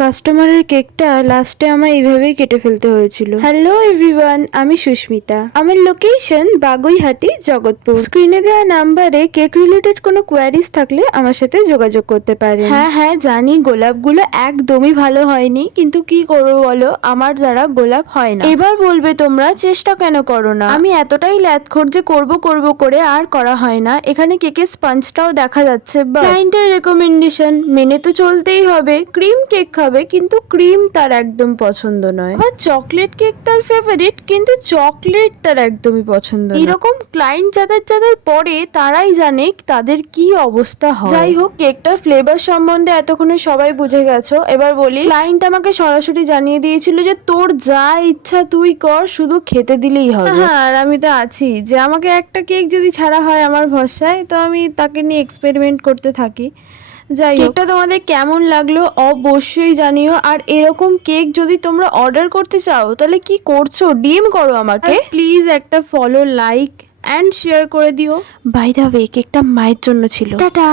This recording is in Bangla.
কাস্টমারের কেকটা লাস্টে আমায় এইভাবেই কেটে ফেলতে হয়েছিল। হ্যালো এভরিওয়ান, আমি সুস্মিতা। আমার লোকেশন বাগুইহাটি, জগৎপুর। স্ক্রিনে দেওয়া নাম্বারে কেক রিলেটেড কোনো কোয়ারিজ থাকলে আমার সাথে যোগাযোগ করতে পারেন। হ্যাঁ হ্যাঁ জানি গোলাপগুলো একদমই ভালো হয়নি, কিন্তু কি করবো বলো, আমার দ্বারা গোলাপ হয় না। এবার বলবে তোমরা চেষ্টা কেন করো না। আমি এতটাই ল্যাথখোর যে করব করে আর করা হয় না। এখানে কেকের স্পঞ্জটাও দেখা যাচ্ছে, ক্লায়েন্টের রেকমেন্ডেশন মেনে তো চলতেই হবে। ক্রিম কেক খাবে কিন্তু ক্রিম তার একদম পছন্দ নয়। আবার চকলেট কেক তার ফেভারিট, কিন্তু চকলেট তার একদমই পছন্দ নয়। এরকম ক্লায়েন্ট যাদের পরে তারাই জানে তাদের কি অবস্থা হয়। যাই হোক, কেকটার ফ্লেভার সম্বন্ধে এতক্ষণে সবাই বুঝে গেছো। এবার বলি, ক্লায়েন্ট আমাকে সরাসরি জানিয়ে দিয়েছিল যে তোর যা ইচ্ছা তুই কর, শুধু খেতে দিলেই হবে। হ্যাঁ, আর আমি তো আছি যে আমাকে একটা কেক যদি ছাড়া হয় আমার ভরসায়, তো আমি তাকে নিয়ে এক্সপেরিমেন্ট করতে থাকি। যাই হোক, কেকটা তোমাদের কেমন লাগলো অবশ্যই জানিও। আর এরকম কেক যদি তোমরা অর্ডার করতে চাও তাহলে কি করছো, ডিএম করো আমাকে। প্লিজ একটা ফলো, লাইক অ্যান্ড শেয়ার করে দিও। বাই দ্য ওয়ে, কেকটা মায়ের জন্য ছিল। টাটা।